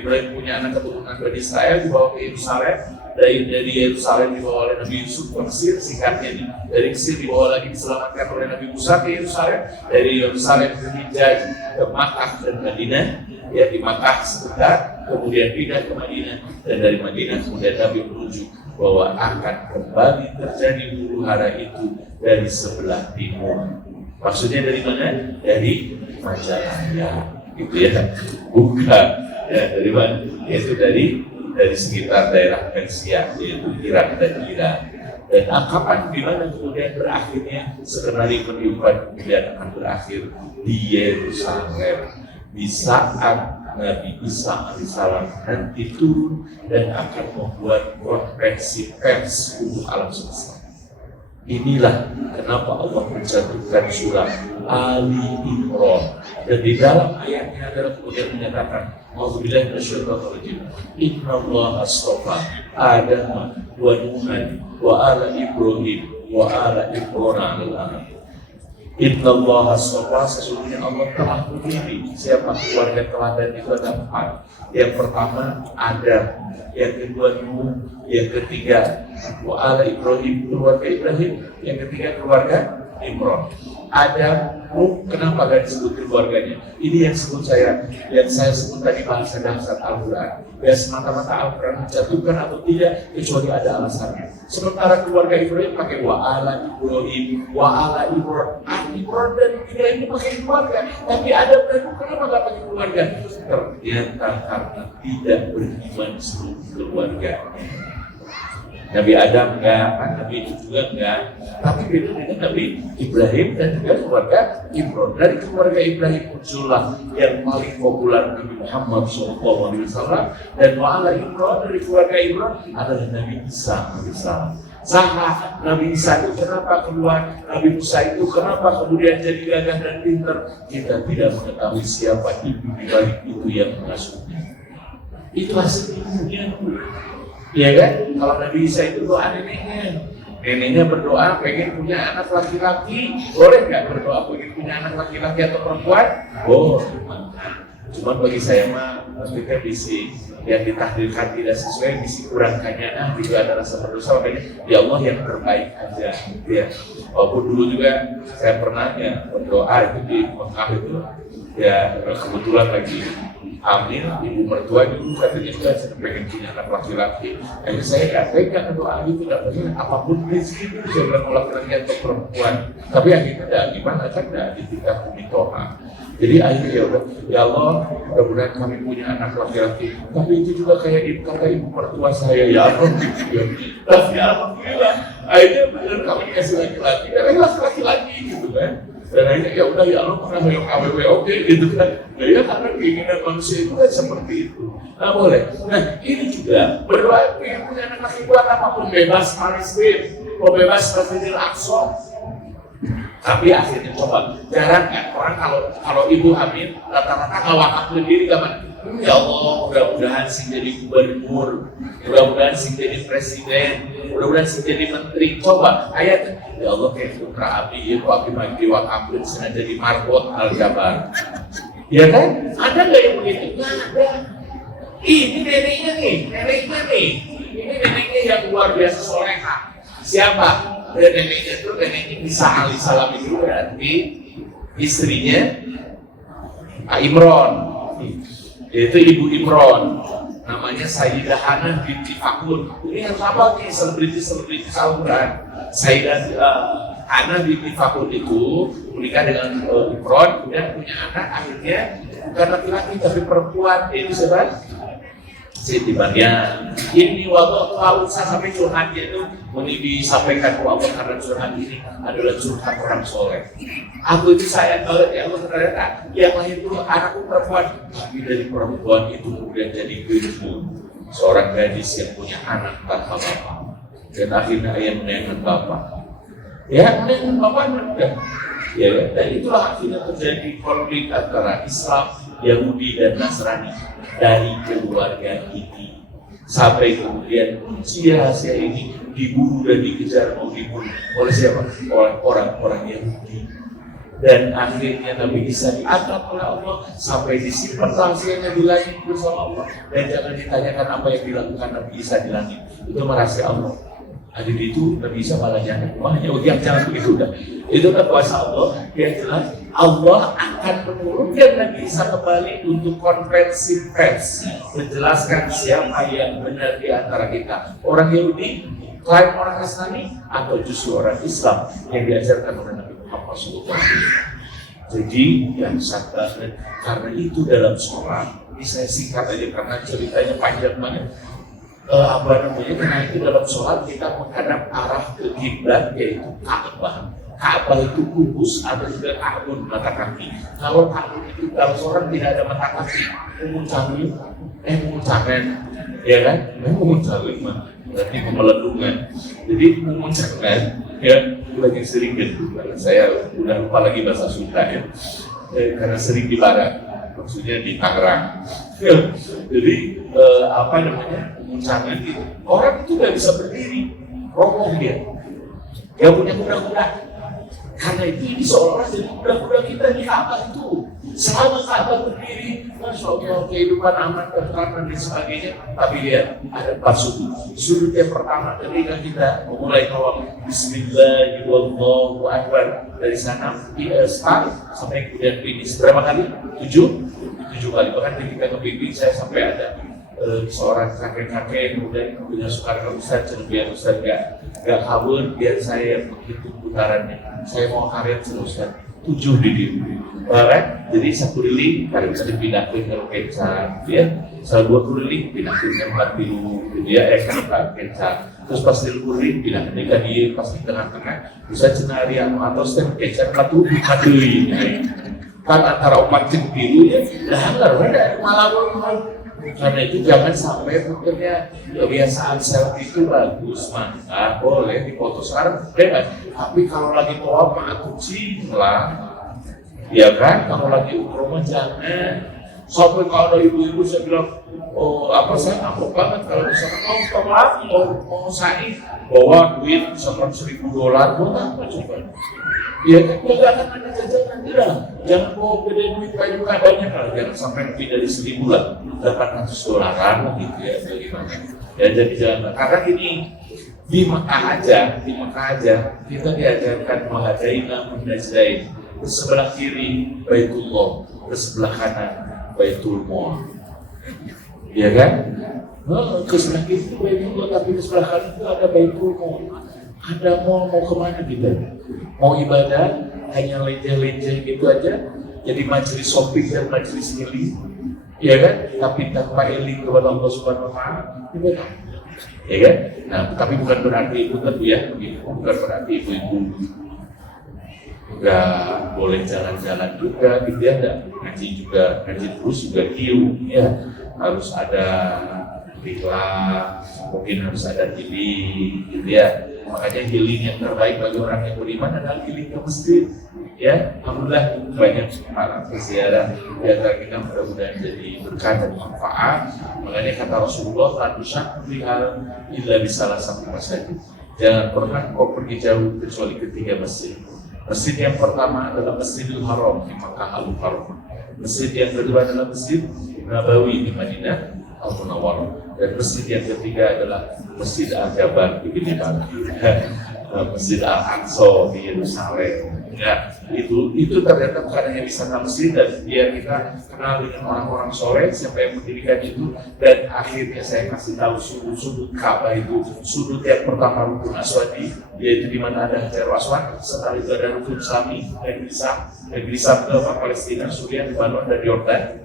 Ibrahim punya anak keturunan Bani Israel dibawa ke Yerusalem. Dari Yerusalem dibawa oleh Nabi Yusuf ke Mesir, singkatnya dari Mesir dibawa lagi diselamatkan oleh Nabi Musa ke Yerusalem. Dari Yerusalem ke Hijaz, ke Makkah dan Madinah. Ya di Makkah sebentar, kemudian pindah ke Madinah, dan dari Madinah kemudian Nabi menuju bahwa akan kembali terjadi huru hara itu dari sebelah timur. Maksudnya dari mana? Dari Majalaya, gitu ya, bukan ya dari mana? Yaitu dari sekitar daerah Persia, yaitu Irak dan Iran. Dan kapan di mana kemudian berakhirnya? Skenario kehidupan kemudian akan berakhir di Yerusalem di saat Nabi Isa alaihissalam nanti turun dan akan membuat konferensi pers untuk alam semesta. Inilah kenapa Allah mencantumkan surah Ali Imran, dan di dalam ayatnya adalah kemudian menyatakan A'udzubillahi minasyaitonir rajim. Innallaha astafa Adam wa Nuhan wa ala Ibrahim wa ala Imran 'alal 'alamin. Innallaha astafa, sesungguhnya Allah telah memilih siapa keluarga teladan itu ada 4. Yang pertama Adam, yang kedua Nuh, yang ketiga wa ala Ibrahim keluarga Ibrahim, yang ketiga keluarga Imran. Adam Kenapa gak disebut keluarganya? Ini yang saya sebut tadi bahasa dasar Al-Quran. Ya semata-mata Al-Quran menjatuhkan atau tidak, kecuali ada alasannya. Sementara keluarga Ibrahim pakai wa'ala Ibrahim, wa'ala Ibrahim. Ibrahim dan Ibrahim ini pakai keluarga. Tapi Adam dan Nuh kenapa gak pakai keluarga? Ternyata karena tidak beriman seluruh keluarga. Nabi Adam enggak, Nabi itu juga enggak. Tapi beda dengan Nabi Ibrahim dan juga keluarga Ibrahim. Dari keluarga Ibrahim muncullah yang paling populer Nabi Muhammad SAW. Dan wa'ala Ibrahim, dari keluarga Ibrahim adalah Nabi Isa AS. Sama Nabi Isa itu kenapa keluar, Nabi Musa itu kenapa kemudian jadi gagah dan pintar, kita tidak mengetahui siapa ibu di balik itu yang mengasuhnya. Itu hasil ibunya. Iya kan? Kalau Nabi Isa itu doa neneknya berdoa pengen punya anak laki-laki, boleh nggak berdoa pengen punya anak laki-laki atau perempuan? Oh, cuma bagi saya mah maksudnya visi yang ditakdirkan tidak sesuai, visi kurang kanyana juga ada rasa berdosa, makanya ya Allah yang terbaik aja. Ya, walaupun dulu juga saya pernah ya berdoa itu di Mekah itu, ya kebetulan lagi hamil, ibu mertua dulu katanya juga saya pengen punya anak laki-laki. Saya nggak tega doa gitu, katanya apapun rezeki itu saya bilang laki-laki atau perempuan. Tapi akhirnya gimana kan di tingkat kumitoha. Jadi akhirnya ya Allah, mudah-mudahan kami punya anak laki-laki. Tapi itu juga kayak kata ibu mertua saya, ya Allah gitu. Tapi alhamdulillah, akhirnya benar kami kasih laki-laki, dan laki-laki gitu kan. Dan akhirnya ya udah ya Allah pernah yang AWW oke gitu kan. Nah ya karena keinginan manusia itu kan seperti itu. Nah boleh. Nah ini juga berdoa pengen punya anak laki buat apapun, bebas Palestina, mau bebas Masjidil Aqsa. Tapi akhirnya coba jarang kan orang kalau ibu hamil rata-rata nggak wakaf sendiri kapan? Ya Allah, mudah-mudahan sih jadi gubernur, mudah-mudahan sih jadi presiden, mudah-mudahan sih jadi menteri. Coba ayat ya Allah kayak putra Abi, ibu Abi mandi wakafin sana jadi marbot al-jabar. Ya kan? Ada nggak yang begitu? Nggak ada. Ini neneknya nih. Ini neneknya yang luar biasa soleha. Siapa? Dan neneknya itu neneknya bisa alaihissalam itu berarti istrinya Imron. Yaitu ibu Imron, namanya Sayyidah Hana binti Fakun. Ini yang sama nih selebriti Al-Quran. Sayyidah Hana binti Fakun itu menikah dengan Imron, kemudian punya anak, akhirnya bukan laki-laki tapi perempuan. Itu siapa? Siti Maryam. Ini waktu Usa sampai curhatnya itu disampaikan ke Allah karena curhat ini adalah curhat orang soleh. Aku itu sayang banget ya Allah, ternyata yang lahir itu anakku perempuan, tapi dari perempuan itu kemudian jadi ibu, seorang gadis yang punya anak tanpa bapak, dan akhirnya ia meninggalkan bapak. Ya meninggalkan bapak enggak. Ya, dan itulah akhirnya terjadi konflik antara Islam, Yahudi dan Nasrani dari keluarga ini, sampai kemudian kunci rahasia ini diburu dan dikejar mau dibunuh oleh siapa? Oleh orang-orang Yahudi. Dan akhirnya Nabi Isa diangkat oleh Allah sampai disimpan rahasianya di langit bersama Allah, dan jangan ditanyakan apa yang dilakukan Nabi Isa di langit, itu rahasia Allah. Hadis itu Nabi Isa malah jangan begitu udah. Itu kan kuasa Allah. Yang jelas Allah akan menurunkan Nabi Isa kembali untuk konferensi pers menjelaskan siapa yang benar di antara kita, orang Yahudi, klaim orang Nasrani, atau justru orang Islam yang diajarkan oleh Nabi Muhammad SAW. Jadi yang sadar, karena itu dalam sholat ini saya singkat aja karena ceritanya panjang banget. Karena itu dalam sholat kita menghadap arah ke kiblat, yaitu Ka'bah. Ka'bah itu kubus, ada juga ta'bun, mata kaki. Kalau ta'bun itu dalam sholat tidak ada mata kaki, memuncangan, ya kan? Memuncangan mah berarti memelendungan. Jadi memuncangan, ya itu lagi sering gitu. Karena saya udah lupa lagi bahasa Sunda ya, karena sering di Barat, maksudnya di Tangerang. Jadi memuncangan gitu. Orang itu nggak bisa berdiri, roboh dia. Dia punya kuda-kuda. Karena itu ini seolah-olah jadi kuda-kuda kita di Ka'bah itu. Selama Ka'bah berdiri, Masya Allah, kehidupan aman, tentram dan sebagainya. Tapi lihat, ada 4 sudut. Sudut yang pertama ketika kita memulai tawaf, Bismillahirrahmanirrahim, dari sana start sampai kemudian finish. Berapa kali? 7 kali. Bahkan ketika ngebimbing saya sampai ada seorang kakek-kakek kemudian punya sukarela, Ustaz, biar Ustaz gak kabur, biar saya menghitung putarannya. Saya mau karet Ustaz 7 di dia. Kan? Jadi 1 keliling kadang bisa dipindahkan ke kencan, ya. 2 keliling pindahkan ke Matilu, dia kencan. Terus pas 3 keliling pindahkan ke dia, pas di tengah-tengah bisa cenari atau step kencan satu dikadui. Kan antara 4 cek biru ya, dah ada malah. Karena itu jangan sampai mungkinnya kebiasaan selfie itu bagus, maka boleh dipoto sekarang, tapi kalau lagi tawaf mah kucing lah, ya kan? Kalau lagi umroh jangan. Sampai kalau ada ibu-ibu saya bilang, oh apa saya ngambek banget kalau misalkan mau sa'i bawa duit misalkan $1.000, buat apa coba? Ya kan nggak akan ada jajanan, tidak. Jangan bawa gede duit banyak lah, jangan sampai lebih dari $1.000 lah, $800 gitu ya, bagaimana? Ya jadi jangan. Karena ini di Mekah aja kita diajarkan menghadaina menajdain. Ke sebelah kiri Baitullah, ke sebelah kanan Baitul Mall, ya kan? Ke sebelah kiri itu Baitullah, tapi ke sebelah kanan itu ada Baitul Mall. Ada mall, mau kemana kita? Mau ibadah, hanya lenje-lenje gitu aja, jadi majelis shopping dan majelis healing, ya kan? Tapi tanpa healing kepada Allah Subhanahu Wa Taala, ya kan? Nah, tapi bukan berarti ibu ya, bukan berarti ibu-ibu nggak boleh jalan-jalan juga, gitu ya, ngaji terus juga kiu, ya harus ada ikhlas, mungkin harus ada healing, gitu ya. Makanya healing yang terbaik bagi orang yang beriman adalah healing ke masjid, ya. Alhamdulillah banyak para peziarah di antara kita, mudah-mudahan jadi berkah dan manfaat. Makanya kata Rasulullah, la tusyaqqiha illa bi salah satu masjid. Jangan pernah kau pergi jauh kecuali ke 3 masjid. Masjid yang pertama adalah Masjidil Haram di Makkah Al-Mukarramah. Masjid yang kedua adalah Masjid Nabawi di Madinah Al-Munawwarah. Dan masjid yang ketiga adalah Masjid Al-Jabar di Madinah, Masjid Al-Aqsa di Yerusalem. Ya, itu ternyata bukan hanya di sana masjid, dan biar kita kenal dengan orang-orang soleh siapa yang mendirikan itu. Dan akhirnya saya kasih tahu sudut Ka'bah itu, sudut yang pertama rukun Aswadi, yaitu di mana ada Hajar Aswad. Setelah itu ada rukun Sami, negeri Sam ke Palestina, Suriah, Lebanon, dan Yordan.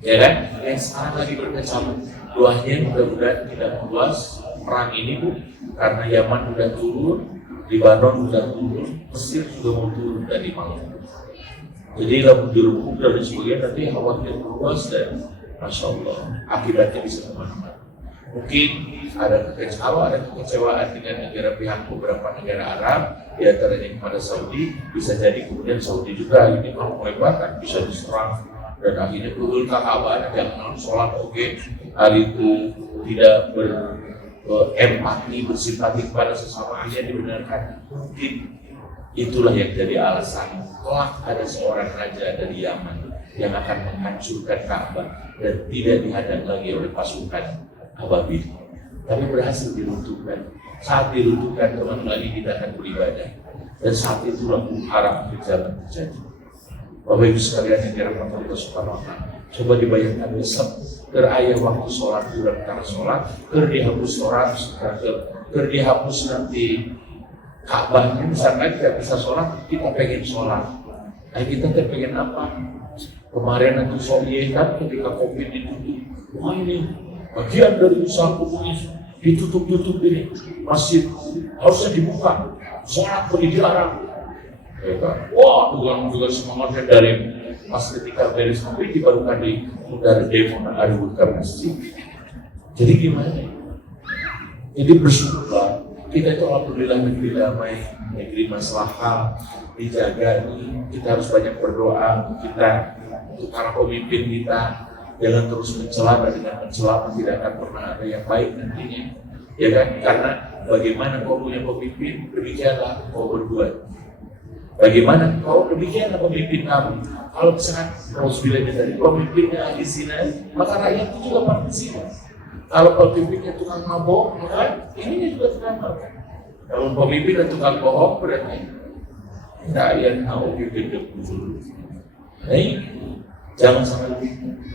Ya kan? Yang sekarang lagi berkecamuk. Doanya mudah-mudahan tidak meluas perang ini, Bu, karena Yaman sudah turun, Lebanon sudah turun, Mesir juga mau turun dari malam. Jadi kalau dirubuk dan sebagainya nanti khawatir meluas, dan Masya Allah akibatnya bisa kemana-mana. Mungkin ada kekecewaan dengan pihak beberapa negara Arab, di antaranya kepada Saudi. Bisa jadi kemudian Saudi juga ini kalau melebarkan bisa diserang, dan akhirnya turun ke Ka'bah, jangan sholat hari itu tidak berempati, bersimpati kepada sesama yang dibenarkan. Mungkin itulah yang jadi alasan kelak ada seorang raja dari Yaman yang akan menghancurkan Ka'bah dan tidak dihadang lagi oleh pasukan Ababil, tapi berhasil diruntuhkan. Saat diruntuhkan kembali lagi kita akan beribadah, dan saat itulah harap terjadi. Bapak Ibu sekalian yang dirahmati Allah Subhanahu Wa Taala, coba dibayangkan besok terayah waktu sholat, durang antara sholat, dihapus orang, dihapus nanti Ka'bahnya. Misalkan kita bisa sholat, kita pengen sholat. Nah kita pengen apa? Kemarin nanti Soviet kan ketika COVID ditutup, wah ini bagian dari usaha komunis ditutup ini, masjid harusnya dibuka, sholat pergi dilarang. Wah, juga semangatnya dari pas ketika beres COVID baru kali udara demo ada buka masjid. Jadi gimana? Jadi bersyukurlah kita itu alhamdulillah negeri damai, negeri maslahah, dijaga ini. Kita harus banyak berdoa kita untuk para pemimpin kita, jangan terus mencela, dan dengan mencela tidak akan pernah ada yang baik nantinya, ya kan? Karena bagaimana kau punya pemimpin, demikianlah kau berbuat. Bagaimana kau demikianlah pemimpin kamu. Kalau misalkan Rasulullah dari pemimpinnya ahli zina, maka rakyat itu juga partisipan. Kalau pemimpinnya tukang mabok, maka ini juga tukang mabok. Kalau pemimpin dan tukang bohong berarti rakyat mau gede dulu. Nah ini jangan sampai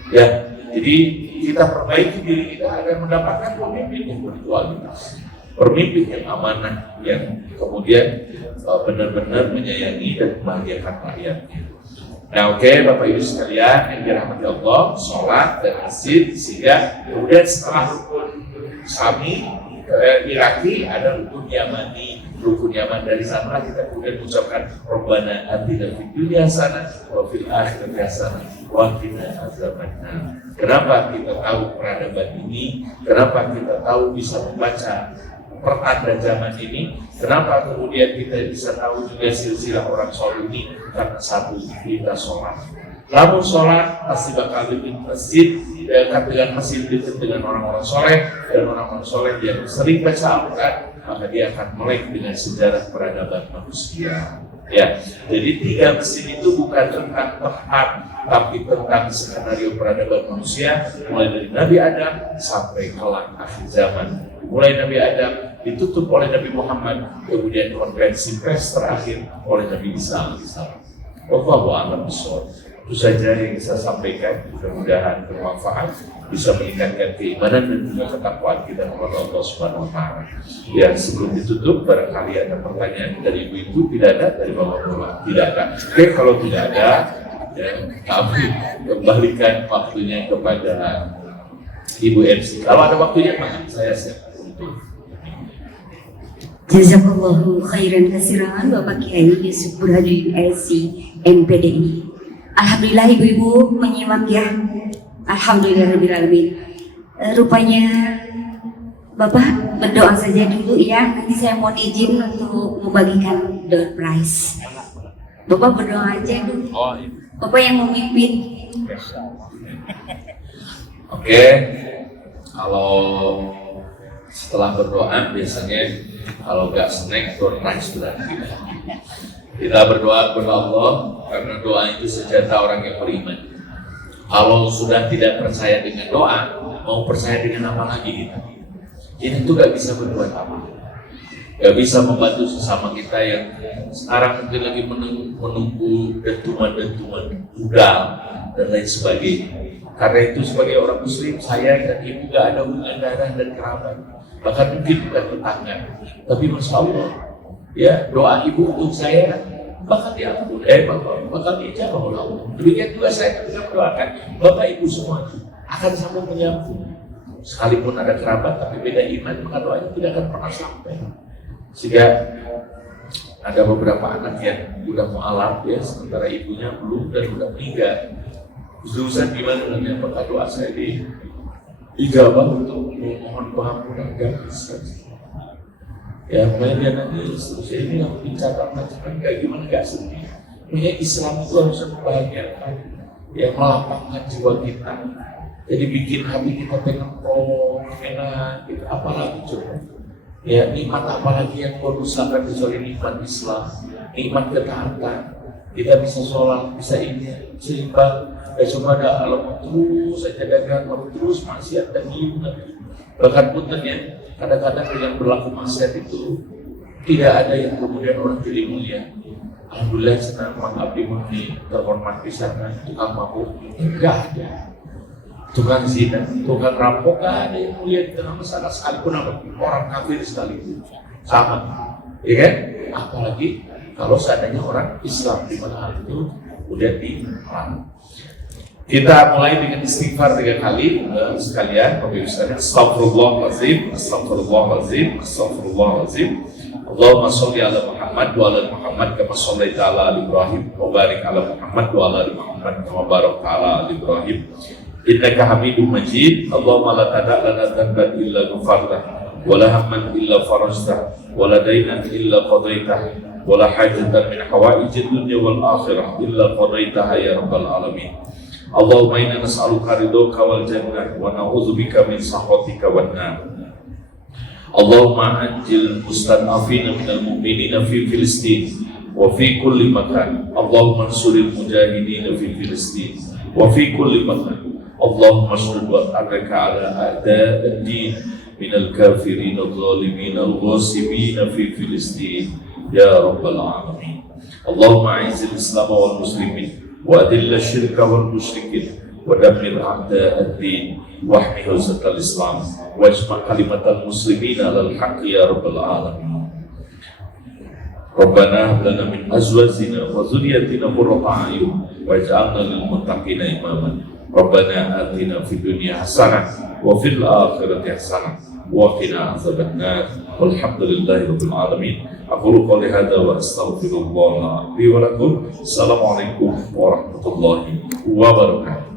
ya. Jadi kita perbaiki diri kita agar mendapatkan pemimpin yang berkualitas, pemimpin yang amanah, yang kemudian benar-benar menyayangi dan membahagiakan rakyatnya. Nah oke, Bapak Ibu sekalian yang dirahmati Allah, sholat dan masjid, sehingga kemudian setelah rukun Islami Iraki ada rukun Yamani. Rukun Yaman dari sana kita kemudian mengucapkan Rabbana atina fid dunya hasanah wa fil akhirati hasanah wa qina azabannar. Kenapa kita tahu peradaban ini? Kenapa kita tahu bisa membaca pertanda zaman ini? Kenapa kemudian kita bisa tahu juga silsilah orang soleh ini? Karena satu, kita sholat. Namun sholat pasti bakal bikin masjid, dekat dengan masjid, dekat dengan orang-orang soleh, dan orang-orang soleh yang sering baca Al-Quran, maka dia akan melek dengan sejarah peradaban manusia. Ya, jadi 3 masjid itu bukan tentang tempat, tapi tentang skenario peradaban manusia, mulai dari Nabi Adam sampai kelak akhir zaman. Mulai Nabi Adam ditutup oleh Nabi Muhammad, kemudian konferensi pers terakhir oleh Nabi Isa alaihissalam. Wallahu a'lam bishawab. Itu saja yang saya sampaikan, mudah-mudahan bermanfaat, bisa meningkatkan keimanan dan juga ketakwaan kita kepada Allah Subhanahu wa taala. Ya, sebelum ditutup barangkali ada pertanyaan dari ibu-ibu, tidak ada, dari bapak-bapak tidak ada. Oke, kalau tidak ada, ya kami kembalikan waktunya kepada Ibu MC. Kalau ada waktunya, maka saya siap untuk. Jazakallahu khairan katsiran Bapak Kiai Yusuf Burhanuddin LC MPDI. Alhamdulillah ibu-ibu menyimak ya. Alhamdulillahirrahmanirrahim. Rupanya Bapak berdoa saja dulu ya. Nanti saya mohon izin untuk membagikan door prize. Bapak berdoa aja dulu. Bapak yang memimpin. Oke. Kalau setelah berdoa biasanya kalau nggak snack door prize berarti. Kita berdoa kepada Allah karena doa itu senjata orang yang beriman. Kalau sudah tidak percaya dengan doa, mau percaya dengan apa lagi kita? Kita itu gak bisa berbuat apa, gak bisa membantu sesama kita yang sekarang mungkin lagi menunggu dentuman-dentuman budal dan lain sebagainya. Karena itu sebagai orang Muslim, saya dan ibu gak ada hubungan darah dan kerabat, bahkan mungkin bukan tetangga. Tapi Masya Allah, ya doa ibu untuk saya bakal diampun, bakal dijawab oleh Allah. Demikian juga saya ketika mendoakan bapak ibu semua akan sambung menyambung. Sekalipun ada kerabat tapi beda iman, maka doanya tidak akan pernah sampai. Sehingga ada beberapa anak yang udah mualaf ya, sementara ibunya belum dan udah meninggal. Ustaz gimana dengan apakah doa saya dijawab untuk mohon pengampunan dan ya, makanya dia nangis, terus ini yang dicatat macam kayak gimana gak sedih. Makanya Islam itu harus membahagiakan, ya melapangkan jiwa kita. Jadi bikin hati kita pengen enak, gitu. Apalagi coba. Ya nikmat apalagi yang kau rusakan kecuali nikmat Islam, nikmat ketaatan. Kita bisa sholat, bisa ini, seimbang. Cuma ada alam terus saja dagang, terus maksiat dan gimana. Bahkan puntennya kadang-kadang dengan berlaku maksiat itu tidak ada yang kemudian orang jadi mulia. Alhamdulillah senang Mang Abdi Muni terhormat di sana, tukang mabuk enggak ada, tukang zina, tukang rampok enggak ada yang mulia di tengah masyarakat sekalipun orang kafir sekalipun sama, ya kan? Apalagi kalau seandainya orang Islam di mana hal itu kemudian dilarang. Kita mulai dengan istighfar 3 kali sekalian, pemirsa. Astagfirullahaladzim, astagfirullahaladzim, astagfirullahaladzim. Allahumma sholli ala Muhammad wa ala Muhammad kama shallaita ala ali Ibrahim wa barik ala Muhammad wa ala ali Muhammad kama barakta ala ali Ibrahim. Innaka Hamidum Majid. Allahumma la tada' lana dhanban illa ghafartah wa la hamman illa farajtah wa la daynan illa qadaitah wa la hajatan min hawaijid dunya wal akhirah illa qadaitaha ya rabbal alamin. Allahumma inna nas'aluka ridhoka wal jannah wa na'udzubika min sakhatika wan nar. Allahumma anjil mustad'afina minal mu'minina fi Filistin وفي كل مكان. اللهم انصر المجاهدين في فلسطين وفي كل مكان. اللهم اشدد وأمرك على أعداء الدين من الكافرين الظالمين الغاصبين في فلسطين يا رب العالمين. اللهم أعز الإسلام والمسلمين وأذل الشرك والمشركين ودمر أعداء الدين واحمي حوزة الإسلام واجمع كلمة المسلمين على الحق يا رب العالمين. ربنا هب لنا من أزواجنا وذرياتنا قرة أعين واجعلنا للمتقين إماما. ربنا آتنا في الدنيا حسنة وفي الآخرة حسنة وقنا عذاب النار والحمد لله رب العالمين. أقول قولي هذا وأستغفر الله لي ولكم. السلام عليكم ورحمة الله وبركاته.